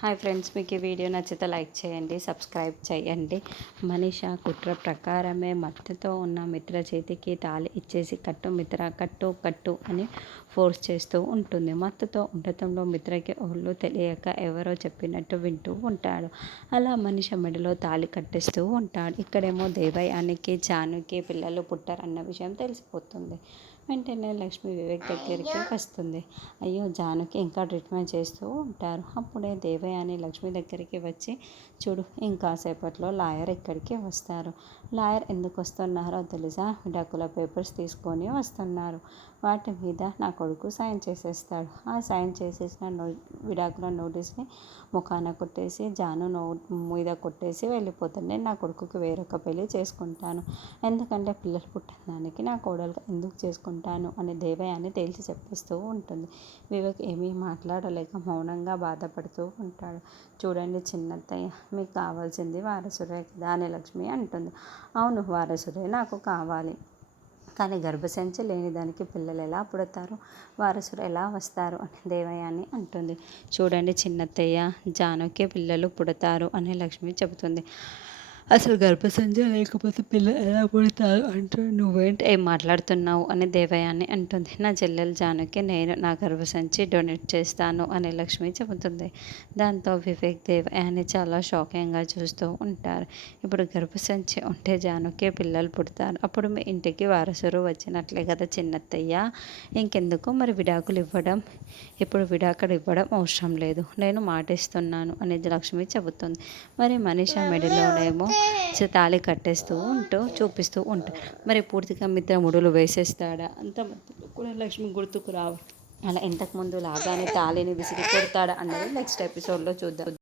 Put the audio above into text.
Hi friends మీకు ఈ video నచ్చితే లైక్ చేయండి సబ్స్క్రైబ్ చేయండి. మనిష కుట్ర ప్రకారమే మత్తుతో ఉన్న మిత్ర చేతికి తాళి ఇచ్చేసి కట్టు మిత్ర కట్టు కట్టు అని ఫోర్స్ చేస్తూ ఉంటుంది. మత్తుతో ఉండటంలో మిత్రకి ఒళ్ళు తెలియక ఎవరో చెప్పినట్టు వింటూ ఉంటాడు. అలా మనిష మెడలో తాళి కట్టేస్తూ ఉంటాడు. ఇక్కడేమో దేవయానికి జానుకి పిల్లలు పుట్టారన్న విషయం తెలిసిపోతుంది. వెంటనే లక్ష్మి వివేక్ దగ్గరికి వస్తుంది. అయ్యో జానుకి ఇంకా ట్రీట్మెంట్ చేస్తూ ఉంటారు. అప్పుడే అని లక్ష్మి దగ్గరికి వచ్చి చూడు ఇంకాసేపట్లో లాయర్ ఇక్కడికి వస్తారు. లాయర్ ఎందుకు వస్తున్నారో తెలుసా? విడాకుల పేపర్స్ తీసుకొని వస్తున్నారు. వాటి మీద నా కొడుకు సైన్ చేసేస్తాడు. ఆ సైన్ చేసేసిన నో విడాకుల నోటీస్ని ముఖాన కొట్టేసి జాను నో మీద కొట్టేసి వెళ్ళిపోతాను నేను నా కొడుకుకి వేరొక పెళ్ళి చేసుకుంటాను. ఎందుకంటే పిల్లలు పుట్టడానికి నా కోడలు ఎందుకు చేసుకుంటాను? అని దేవయాన్ని తేల్చి చెప్పిస్తూ ఉంటుంది. వివేక్ ఏమీ మాట్లాడలేక మౌనంగా బాధపడుతూ ఉంటాడు చూడండి చిన్నత్తయ్య మీకు కావాల్సింది వారసురే కదా అని లక్ష్మి అంటుంది. అవును వారసురే నాకు కావాలి. కానీ గర్భసంచి లేని దానికి పిల్లలు ఎలా పుడతారు? వారసులు ఎలా వస్తారు? అని దేవయాని అంటుంది. చూడండి చిన్నత్తయ్య జానుకి పిల్లలు పుడతారు అని లక్ష్మి చెబుతుంది. అసలు గర్భసంచి లేకపోతే పిల్లలు ఎలా పుడతారు అంటే నువ్వేంటి ఏం మాట్లాడుతున్నావు అని దేవయాని అంటుంది. నా చెల్లెలు జానుకి నేను నా గర్భసంచి డొనేట్ చేస్తాను అని లక్ష్మి చెబుతుంది. దాంతో వివేక్ దేవయాని చాలా షాకింగ్గా చూస్తూ ఉంటారు. ఇప్పుడు గర్భసంచి ఉంటే జానుకే పిల్లలు పుడతారు. అప్పుడు మీ ఇంటికి వారసురు వచ్చినట్లే కదా చిన్నత్తయ్య? ఇంకెందుకు మరి విడాకులు ఇవ్వడం? ఇప్పుడు విడాకులు ఇవ్వడం అవసరం లేదు. నేను మాటిస్తున్నాను అనేది లక్ష్మి చెబుతుంది. మరి మనిష మెడలోనేమో తాళి కట్టేస్తూ ఉంటూ చూపిస్తూ ఉంటాడు మరి పూర్తిగా మిత్ర ముడులు వేసేస్తాడా? అంత కూడా లక్ష్మి గుర్తుకు రావు అలా ఇంతకుముందు లాగానే తాళిని విసిరి కొడతాడా అన్నది నెక్స్ట్ ఎపిసోడ్లో చూద్దాం.